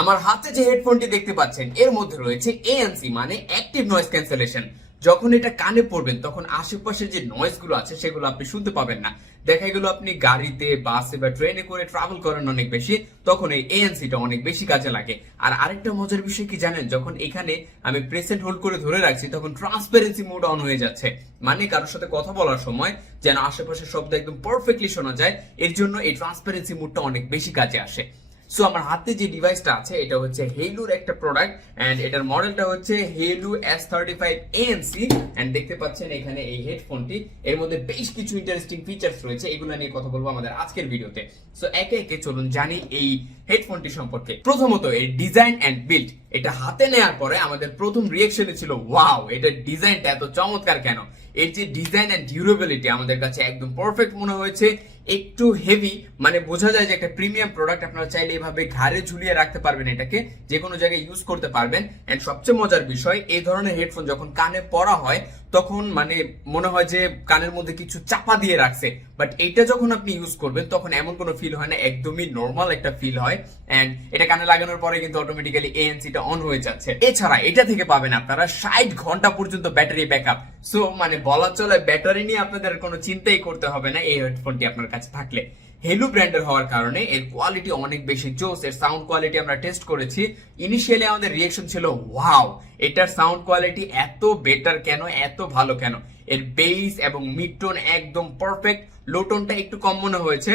আমার হাতে যে হেডফোনটি দেখতে পাচ্ছেন এর মধ্যে রয়েছে এএনসি মানে অ্যাক্টিভ নয়েজ ক্যান্সেলেশন। যখন এটা কানে পড়বেন তখন আশেপাশে যে নয়েজ গুলো আছে সেগুলো আপনি শুনতে পাবেন না। দেখা গেল আপনি গাড়িতে, বাসে বা ট্রেনে করে ট্রাভেল করেন অনেক বেশি, তখন এই এএনসিটা অনেক বেশি কাজে লাগে। আর আরেকটা মজার বিষয় কি জানেন, যখন এখানে আমি প্রেস এন্ড হোল্ড করে ধরে রাখছি তখন ট্রান্সপারেন্সি মোড অন হয়ে যাচ্ছে, মানে কারোর সাথে কথা বলার সময় যেন আশেপাশের শব্দ একদম পারফেক্টলি শোনা যায়। এর জন্য এই ট্রান্সপারেন্সি মোডটা অনেক বেশি কাজে আসে। সো আমার হাতে যে ডিভাইসটা আছে এটা হচ্ছে হেইলুর একটা প্রোডাক্ট এন্ড এটার মডেলটা হচ্ছে হেইলু S35 ANC এন্ড দেখতে পাচ্ছেন এখানে এই হেডফোনটি, এর মধ্যে বেশ কিছু ইন্টারেস্টিং ফিচারস রয়েছে, এগুলো নিয়ে কথা বলবো আমাদের আজকের ভিডিওতে। সো একে একে চলুন জানি এই হেডফোনটি সম্পর্কে। প্রথমত এর ডিজাইন এন্ড বিল্ড, এটা হাতে নেওয়ার পরে আমাদের প্রথম রিঅ্যাকশনে ছিল ওয়াও, এটার ডিজাইনটা এত চমৎকার কেন। এর যে ডিজাইন এন্ড ডিউরেবিলিটি আমাদের কাছে একদম পারফেক্ট মনে হয়েছে। একটু হেভি, মানে বোঝা যায় যে একটা প্রিমিয়াম প্রোডাক্ট। আপনারা চাইলে এভাবে ঘাড়ে ঝুলিয়ে রাখতে পারবেন, এটাকে যে কোনো জায়গায় ইউজ করতে পারবেন। এন্ড সবচেয়ে মজার বিষয়, এই ধরনের হেডফোন যখন কানে পরা হয় তখন মানে মনে হয় যে কানের মধ্যে কিছু চাপা দিয়ে রাখছে, বাট এটা যখন আপনি ইউজ করবেন তখন এমন কোনো ফিল হয় না, একদমই নর্মাল একটা ফিল হয়। এন্ড এটা কানে লাগানোর পরে কিন্তু অটোমেটিক্যালি এএনসিটা অন হয়ে যাচ্ছে। এছাড়া এটা থেকে পাবেন আপনারা 60 ঘন্টা পর্যন্ত ব্যাটারি ব্যাকআপ। সো মানে বলা চলে ব্যাটারি নিয়ে আপনাদের কোনো চিন্তাই করতে হবে না এই হেডফোনটি আপনার কাছে থাকলে। হেলু ব্র্যান্ডের হওয়ার কারণে এর কোয়ালিটি অনেক বেশি জোস। এর সাউন্ড কোয়ালিটি আমরা টেস্ট করেছি, ইনিশিয়ালি আমাদের রিঅ্যাকশন ছিল ওয়াও, এটার সাউন্ড কোয়ালিটি এত বেটার কেন, এত ভালো কেন। এর বেস এবং মিড টোন একদম পারফেক্ট, লো টোনটা একটু কম মনে হয়েছে।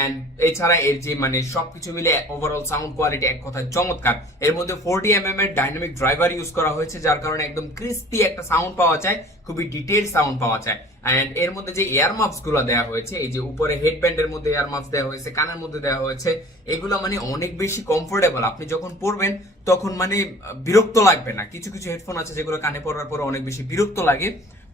এন্ড এছাড়া এর যে মানে সবকিছু মিলে ওভারঅল সাউন্ড কোয়ালিটি এক কথায় চমৎকার। এর মধ্যে 40mm এর ডাইনামিক ড্রাইভার ইউজ করা হয়েছে, যার কারণে একদম ক্রিস্পি একটা সাউন্ড পাওয়া যায়, খুবই ডিটেইল সাউন্ড পাওয়া যায়। এন্ড এর মধ্যে যে এয়ার মাফস গুলো দেওয়া হয়েছে, এই যে উপরে হেডব্যান্ডের মধ্যে এয়ার মাফস দেওয়া হয়েছে, কানের মধ্যে দেওয়া হয়েছে, এগুলো মানে অনেক বেশি কমফোর্টেবল। আপনি যখন পরবেন তখন মানে বিরক্ত লাগবে না। কিছু কিছু হেডফোন আছে যেগুলো কানে পরার পর অনেক বেশি বিরক্ত লাগে,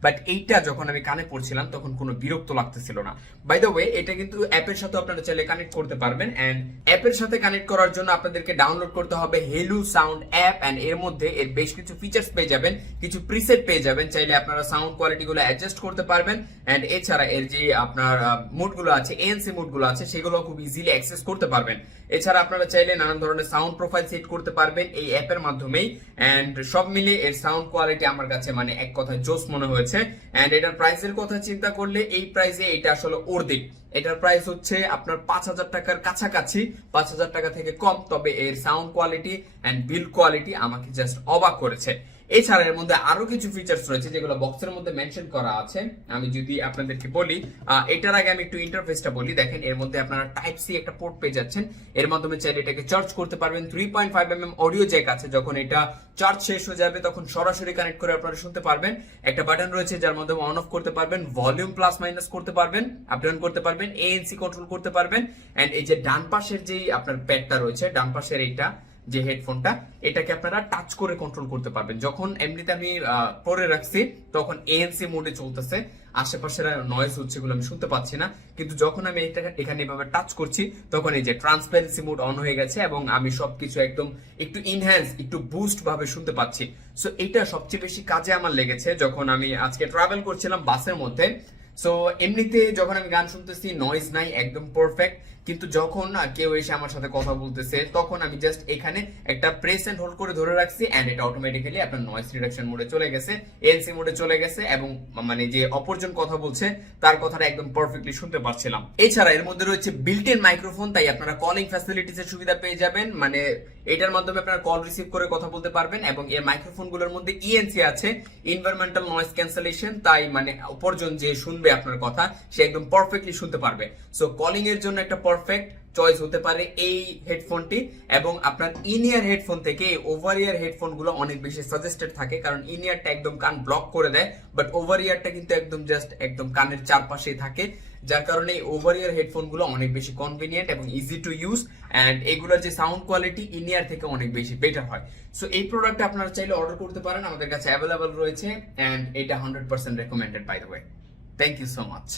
বাট এইটা যখন আমি কানে পড়ছিলাম তখন কোনো বিরক্ত লাগতেছিল না। বাই দ্য ওয়ে, এটা কিন্তু অ্যাপের সাথে আপনারা চাইলে কানেক্ট করতে পারবেন। এন্ড অ্যাপের সাথে কানেক্ট করার জন্য আপনাদেরকে ডাউনলোড করতে হবে হেলু সাউন্ড অ্যাপ। এন্ড এর মধ্যে এর বেশ কিছু ফিচার্স পেয়ে যাবেন, কিছু প্রিসেট পেয়ে যাবেন, চাইলে আপনারা সাউন্ড কোয়ালিটি গুলো অ্যাডজাস্ট করতে পারবেন। এন্ড এছাড়া এর যে আপনার মুড গুলো আছে, এএনসি মুড গুলো আছে, সেগুলো খুব ইজিলি অ্যাক্সেস করতে পারবেন। এছাড়া আপনারা চাইলে নানান ধরনের সাউন্ড প্রোফাইল সেট করতে পারবেন এই অ্যাপের মাধ্যমেই। এন্ড সব মিলিয়ে এর সাউন্ড কোয়ালিটি আমার কাছে মানে এক কথায় জোস মনে হয়েছে। এন্ড এটার প্রাইসের কথা চিন্তা করলে এই প্রাইসে এটা আসলে অর্ধেক। এটার প্রাইস হচ্ছে আপনার 5000 টাকার কাছাকাছি, 5000 টাকা থেকে কম। তবে এর sound quality and build quality আমাকে জাস্ট অবাক করেছে। এছাড়া এর মধ্যে আরো কিছু ফিচার্স রয়েছে যেগুলো বক্সের মধ্যে মেনশন করা আছে। আমি যদি আপনাদেরকে বলি, এটার আগে আমি একটু ইন্টারফেসটা বলি। দেখেন এর মধ্যে আপনারা টাইপ সি একটা পোর্ট পেয়ে যাচ্ছেন, এর মাধ্যমে চাইলে এটাকে চার্জ করতে পারবেন। 3.5mm অডিও জ্যাক আছে, যখন এটা চার্জ শেষ হয়ে যাবে তখন সরাসরি কানেক্ট করে আপনারা শুনতে পারবেন। একটা বাটন রয়েছে যার মাধ্যমে অন অফ করতে পারবেন, ভলিউম প্লাস মাইনাস করতে পারবেন, আপ ডাউন করতে পারবেন, এএনসি কন্ট্রোল করতে পারবেন। এন্ড এই যে ডান পাশের যে আপনার প্যাডটা রয়েছে, ডান পাশের এইটা যে হেডফোনটা, এটাকে আপনারা টাচ করে কন্ট্রোল করতে পারবেন। যখন এমনিতে আমি পরে রাখছি তখন এএনসি মোডে চলতেছে, আশেপাশের নয়েজ হচ্ছে এগুলো আমি শুনতে পাচ্ছি না, কিন্তু যখন আমি এটা এখানে এভাবে টাচ করছি তখন এই যে ট্রান্সপারেন্সি মোড অন হয়ে গেছে এবং আমি সবকিছু একদম একটু ইনহ্যান্স, একটু বুস্ট ভাবে শুনতে পাচ্ছি। সো এটা সবচেয়ে বেশি কাজে আমার লেগেছে যখন আমি আজকে ট্রাভেল করছিলাম বাসের মধ্যে। সো এমনিতে যখন আমি গান শুনতেছি নয়েজ নাই, একদম পারফেক্ট। কিন্তু যখন কেউ এসে আমার সাথে কথা বলতেছে তখন আমি জাস্ট এখানে একটা প্রেস এন্ড হোল্ড করে ধরে রাখছি এন্ড এটা অটোমেটিক্যালি আপনার নয়েজ রিডাকশন মোডে চলে গেছে, এএনসি মোডে চলে গেছে এবং মানে যে অপরজন কথা বলছে তার কথাটা একদম পারফেক্টলি শুনতে পাচ্ছিলাম। এছাড়া এর মধ্যে রয়েছে বিল্ট ইন মাইক্রোফোন, তাই আপনারা কলিং ফ্যাসিলিটিস এর সুবিধা পেয়ে যাবেন। মানে এটার মাধ্যমে আপনারা কল রিসিভ করে কথা বলতে পারবেন এবং এর মাইক্রোফোন গুলোর মধ্যে ইএনসি আছে, এনভায়রনমেন্টাল নয়েজ ক্যান্সেলেশন, তাই মানে অপরজন যে শুনবে আপনার কথা সে একদম পারফেক্টলি শুনতে পারবে। সো কলিং এর জন্য একটা পারফেক্ট চয়েস হতে পারে এই হেডফোনটি। এবং আপনার ইন ইয়ার হেডফোন থেকে ওভার ইয়ার হেডফোন গুলো অনেক বেশি সাজেস্টেড থাকে, কারণ ইন ইয়ারটা একদম কান ব্লক করে দেয়, বাট ওভার ইয়ারটা কিন্তু একদম জাস্ট একদম কানের চারপাশেই থাকে, যার কারণে ওভার ইয়ার হেডফোন গুলো অনেক বেশি কনভিনিয়েন্ট এবং ইজি টু ইউজ। এন্ড এগুলোর যে সাউন্ড কোয়ালিটি ইন ইয়ার থেকে অনেক বেশি বেটার হয়। সো এই প্রোডাক্টটা আপনারা চাইলে অর্ডার করতে পারেন, আমাদের কাছে অ্যাভেলেবল রয়েছে। এন্ড এটা 100% recommended by the way. Thank you so much.